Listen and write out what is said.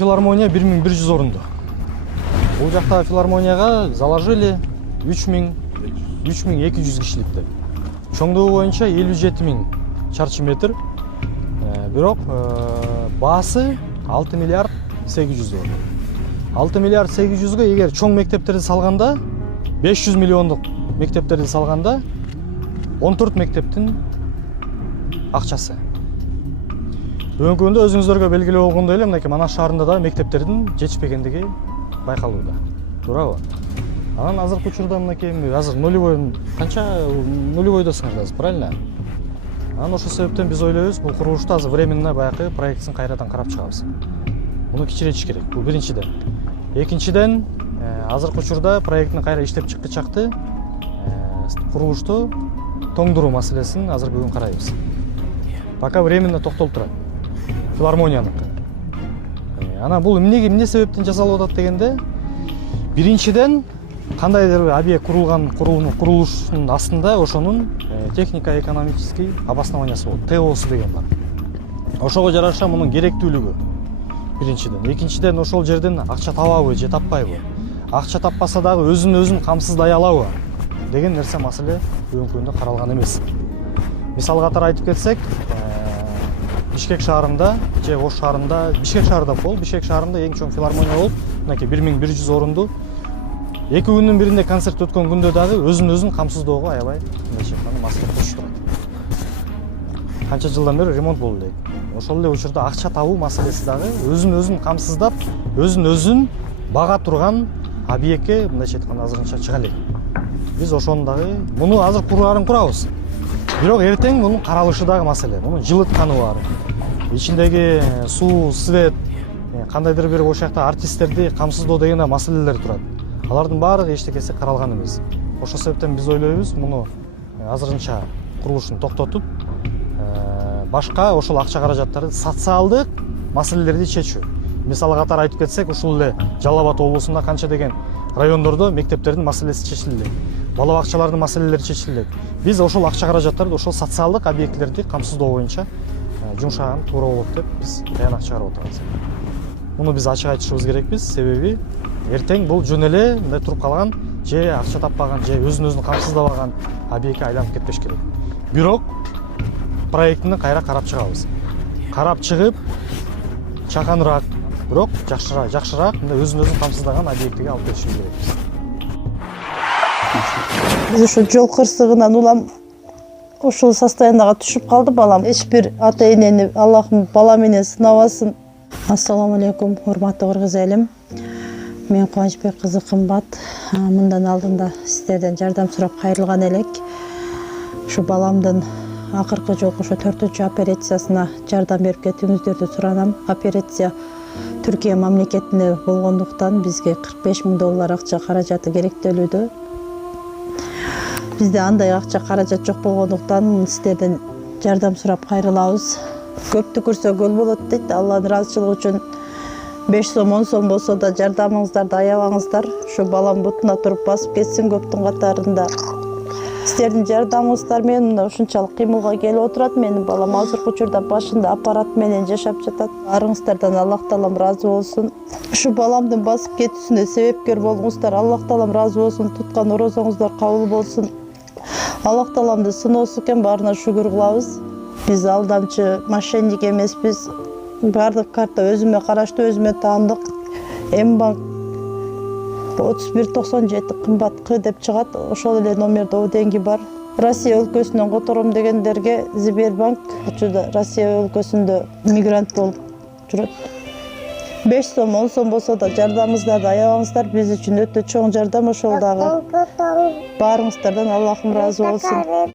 филармония 1100 орунду. Бул жактагы филармонияга заложили 3200 кишиликти. Чоңдугу боюнча 57 000 чарчы метр. Бирок баасы 6 миллиард 800 доллар. 6 миллиард 800га эгер чоң мектептерди салганда, 500 миллиондук мектептерди салганда 14 мектептин акчасы. Бүгүнкү күндө өзүңүздөргө белгилүү болгондой эле мынакей Манас шаарында да мектептердин жетишпегендиги байкалууда. Туурабы? Анан азыркы учурда мынакей азыр нулевой канча нулевойдосуңар азыр, правильно? Анан ошол себептен биз ойлойбуз, бул курулушта азыр временно баягы проектин кайрадан карап чыгабыз. Муну кичиретиш керек. Бул биринчиден. Экинчиден, азыркы учурда проекттин кайра иштеп чыккычакты курулушту тоңдуруу маселесин азыр бүгүн карайбыз. Пока временно токтолуп турат. Филармонияныкы. Анан бул эмне себептен жасалып атат дегенде, биринчиден кандайдыр бир объект курулуштун астында ошонун технико-экономический обоснованиясы болот. ТОсу деген бар. Ошого жараша мунун керектүүлүгү биринчиден. Экинчиден ошол жерден акча табабы же таппайбы? Акча таппаса дагы өзүн камсыздай алабы деген нерсе маселе бүгүнкү күндө каралган эмес. Мисал катары айтып кетсек, Бишкек шаарында же Ош шаарында, Бишкек шаарында Бишкек шаарында эң чоң филармония болуп, мынакей 1100 орунду. 2 күндүн биринде концерт өткөн күндө дагы өзүн камсыздоого аябай мындайча айтканда маселе туруп турат. Канча жылдан бери ремонт болду дейт. Ошол эле учурда акча табуу маселеси дагы өзүн камсыздап, өзүн бага турган объектке мындайча айтканда азырынча чыга элек. Биз ошону дагы муну азыр курабыз. Бирок эртең мунун каралышы дагы маселе. Мунун жылытканы бар. Ичиндеги суу, свет, кандайдыр бир ошол жакта артисттерди камсыздоо деген маселелер турат. Алардын баардыгы эчтекеси каралган эмес. Ошол себептен биз ойлойбуз, муну азырынча курулушун токтотуп, башка ошол акча каражаттарды социалдык маселелерди чечүү. Мисал катары айтып кетсек, ушул эле Жалал Абад облусунда канча деген райондордо мектептердин маселеси чечилди. Бала бакчалардын маселелери чечилди. Биз ошол акча каражаттарды ошол социалдык объектилерди камсыздоо боюнча жумшаган туура болот деп биз таянак чыгарып атабыз. Муну биз ачык айтышыбыз керекпиз, себеби эртең бул жөн эле мындай туруп калган, же акча таппаган, же өзүн камсыздабаган объектке айланып кетпеш керек. Бирок проектини кайра карап чыгабыз. Карап чыгып, чаканыраак, бирок жакшыраак мындай өзүн камсыздаган объектиге алып кетишибиз керекпиз. Биз ошо жол кырсыгынан улам ошол состоянияга түшүп калды балам. Эч бир ата энени Аллахым бала менен сынабасын. Ассаламу алейкум, урматтуу кыргыз элим. Мен Кубанычбек кызы Кымбат. Мындан алдында сиздерден жардам сурап кайрылган элек. Ушу баламдын акыркы жолку ошо 4-чү операциясына жардам берип кетүүңүздөрдү суранам. Операция Түркия мамлекетинде болгондуктан бизге $45 000 акча каражаты керектелүүдө. Бизде андай акча каражат жок болгондуктан сиздерден жардам сурап кайрылабыз. Көптү көрсө көл болот дейт. Алланын ыраазычылыгы үчүн 5 сом 10 сом болсо да жардамыңыздарды аябаңыздар. Ушу балам бутуна туруп басып кетсин көптүн катарында. Сиздердин жардамыңыздар менен ушунчалык кыймылга келип отурат. Менин балам азыркы учурда башында аппарат менен жашап жатат. Баарыңыздардан Аллах таалам ыраазы болсун. Ушу баламдын басып кетүүсүнө себепкер болдуңуздар. Аллах таалам ыраазы болсун. Туткан орозоңуздар кабыл болсун. Аллах тааламды сыноосу экен, баарына шүгүр кылабыз. Биз алдамчы, мошенник эмеспиз. Бардык карта өзүмө караштуу, өзүмө таандык. М-банк 3197 кымбат К деп чыгат. Ошол эле номерде деньги бар. Россия өлкөсүнөн котором дегендерге Сбербанк, учурда Россия өлкөсүндө мигрант болуп жүрөт. 5 сом 10 сом болсо да жардамыңыздарды аябаңыздар. Биз үчүн өтө чоң жардам ошол дагы. Баарыңыздардан Аллахым ыраазы болсун.